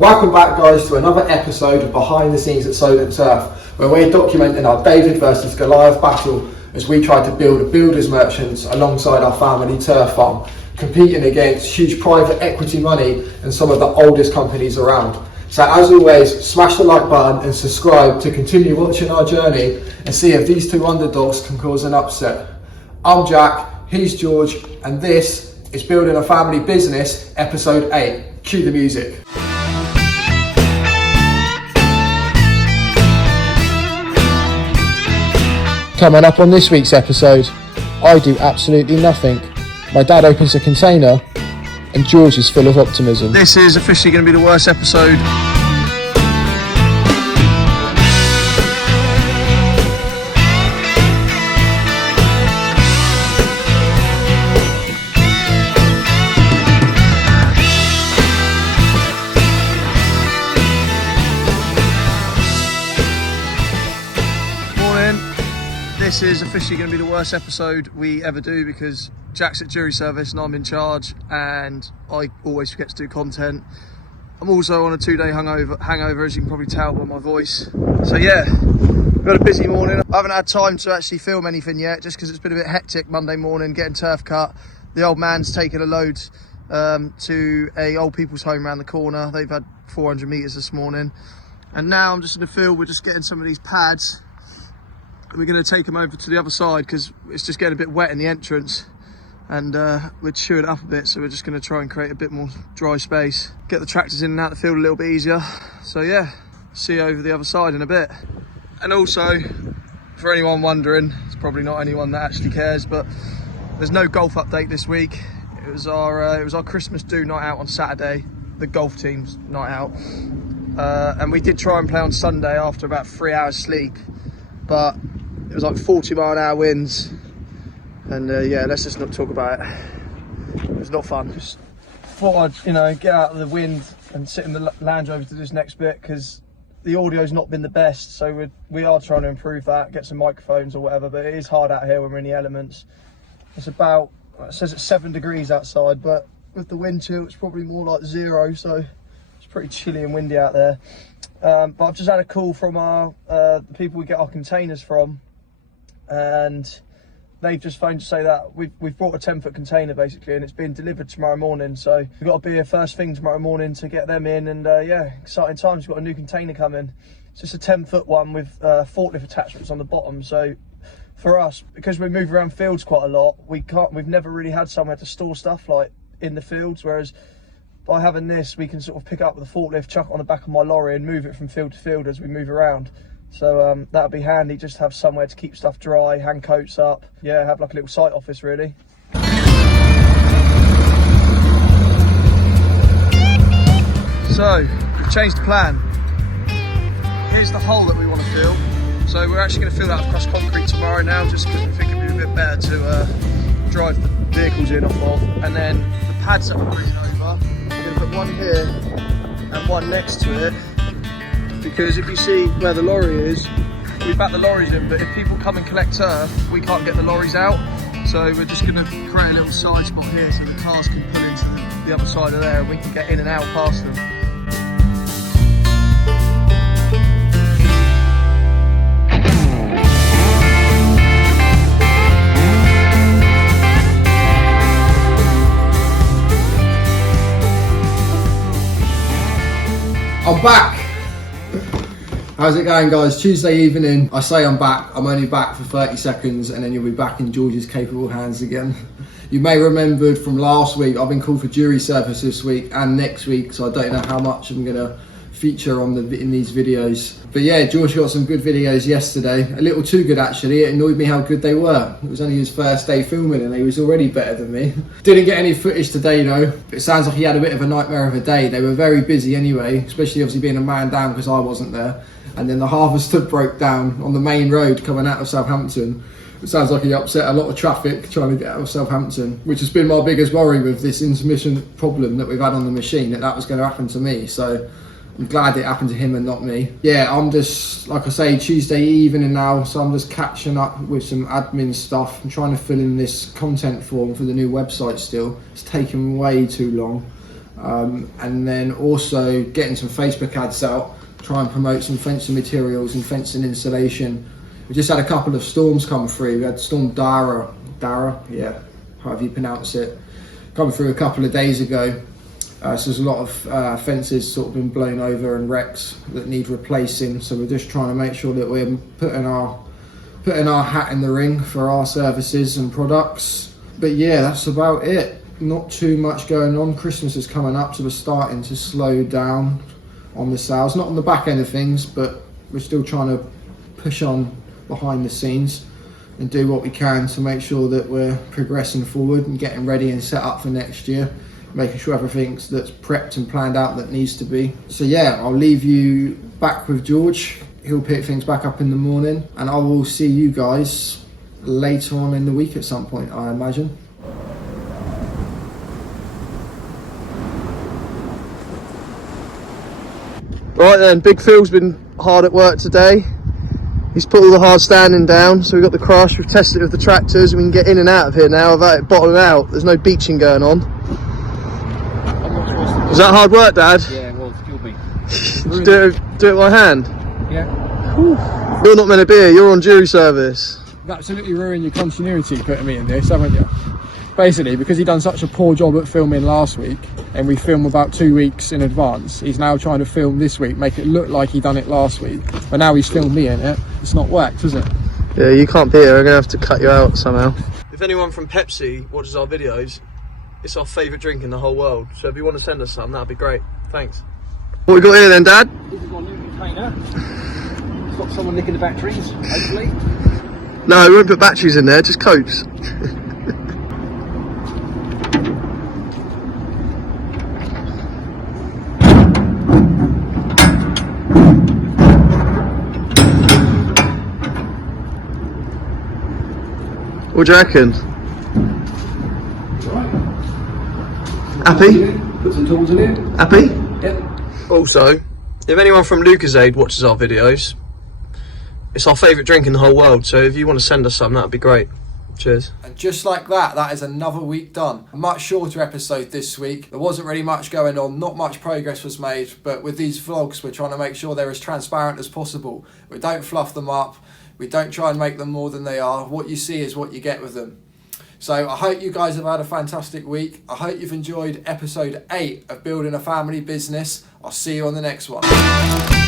Welcome back, guys, to another episode of Behind the Scenes at Solent Turf, where we're documenting our David versus Goliath battle as we try to build a builder's merchants alongside our family turf farm, competing against huge private equity money and some of the oldest companies around. So as always, smash the like button and subscribe to continue watching our journey and see if these two underdogs can cause an upset. I'm Jack, he's George, and this is Building a Family Business, Episode 8. Cue the music. Coming up on this week's episode, I do absolutely nothing. My dad opens a container and George is full of optimism. This is officially going to be the worst episode. This is officially going to be the worst episode we ever do because Jack's at jury service and I'm in charge and I always forget to do content. I'm also on a 2-day hangover, as you can probably tell by my voice. So yeah, we've got a busy morning. I haven't had time to actually film anything yet just because it's been a bit hectic Monday morning, getting turf cut. The old man's taken a load to a old people's home around the corner. They've had 400 metres this morning. And now I'm just in the field, we're just getting some of these pads. We're going to take them over to the other side because it's just getting a bit wet in the entrance and we're chewing it up a bit, so we're just going to try and create a bit more dry space, get the tractors in and out the field a little bit easier. So yeah, see you over the other side in a bit. And also, for anyone wondering, it's probably not anyone that actually cares, but there's no golf update this week. It was our Christmas do night out on Saturday, the golf team's night out, and we did try and play on Sunday after about 3 hours sleep, but it was like 40-mile-an-hour winds, and yeah, let's just not talk about it. It was not fun. Just thought I'd, get out of the wind and sit in the lounge over to this next bit because the audio's not been the best, so we are trying to improve that, get some microphones or whatever, but it is hard out here when we're in the elements. It's about, it says it's 7 degrees outside, but with the wind chill, it's probably more like 0, so it's pretty chilly and windy out there. But I've just had a call from the people we get our containers from, and they've just phoned to say that we've brought a 10-foot container basically, and it's being delivered tomorrow morning. So we've got to be here first thing tomorrow morning to get them in, and yeah, exciting times. We've got a new container coming. It's just a 10-foot one with forklift attachments on the bottom. So for us, because we move around fields quite a lot, we've never really had somewhere to store stuff like in the fields, whereas by having this, we can sort of pick up with the forklift, chuck it on the back of my lorry and move it from field to field as we move around. So that'll be handy, just to have somewhere to keep stuff dry, hang coats up. Yeah, have like a little site office really. So, we've changed the plan. Here's the hole that we want to fill. So we're actually going to fill that with crushed concrete tomorrow now, just because we think it'd be a bit better to drive the vehicles in off of. And then the pads that we're bringing over, we're going to put one here and one next to it, because if you see where the lorry is, we back the lorries in, but if people come and collect turf, we can't get the lorries out. So we're just going to create a little side spot here so the cars can pull into the other side of there and we can get in and out past them. I'm back! How's it going, guys? Tuesday evening. I say I'm back. I'm only back for 30 seconds and then you'll be back in George's capable hands again. You may remember from last week, I've been called for jury service this week and next week, so I don't know how much I'm going to feature in these videos. But yeah, George got some good videos yesterday. A little too good actually. It annoyed me how good they were. It was only his first day filming and he was already better than me. Didn't get any footage today though. It sounds like he had a bit of a nightmare of a day. They were very busy anyway, especially obviously being a man down because I wasn't there. And then the harvester broke down on the main road coming out of Southampton. It sounds like he upset a lot of traffic trying to get out of Southampton, which has been my biggest worry with this intermittent problem that we've had on the machine, that was going to happen to me. So I'm glad it happened to him and not me. Yeah, I'm just, like I say, Tuesday evening now, so I'm just catching up with some admin stuff. I'm trying to fill in this content form for the new website still. It's taken way too long. And then also getting some Facebook ads out, try and promote some fencing materials and fencing insulation. We just had a couple of storms come through. We had Storm Dara, yeah, however you pronounce it, come through a couple of days ago. So there's a lot of fences sort of been blown over and wrecks that need replacing. So we're just trying to make sure that we're putting our hat in the ring for our services and products. But yeah, that's about it. Not too much going on. Christmas is coming up, so we're starting to slow down on the sales. Not on the back end of things, but we're still trying to push on behind the scenes and do what we can to make sure that we're progressing forward and getting ready and set up for next year, making sure everything's that's prepped and planned out that needs to be. So yeah, I'll leave you back with George. He'll pick things back up in the morning, and I will see you guys later on in the week at some point, I imagine. Right then, Big Phil's been hard at work today. He's put all the hard standing down, so we've got the crush, we've tested it with the tractors, and we can get in and out of here now without it bottoming out. There's no beaching going on. Was that hard work, Dad? Yeah, well, it's be. Did you do it by hand? Yeah. Whew. You're not meant to be here, you're on jury service. You've absolutely ruined your continuity putting me in this, haven't you? Basically, because he done such a poor job at filming last week, and we filmed about 2 weeks in advance, he's now trying to film this week, make it look like he done it last week, but now he's filmed me in it. It's not worked, is it? Yeah, you can't be here, we're going to have to cut you out somehow. If anyone from Pepsi watches our videos, it's our favourite drink in the whole world, so if you want to send us some, that'd be great. Thanks. What we got here then, Dad? This is my new container. It's got someone nicking the batteries, hopefully. No, we won't put batteries in there, just coats. What do you reckon? Right. Happy? Put some tools in it. Happy? Yep. Also, if anyone from Lucasade watches our videos, it's our favourite drink in the whole world, so if you want to send us some, that'd be great. Cheers. And just like that, that is another week done. A much shorter episode this week. There wasn't really much going on, not much progress was made, but with these vlogs, we're trying to make sure they're as transparent as possible. We don't fluff them up. We don't try and make them more than they are. What you see is what you get with them. So I hope you guys have had a fantastic week. I hope you've enjoyed episode 8 of Building a Family Business. I'll see you on the next one.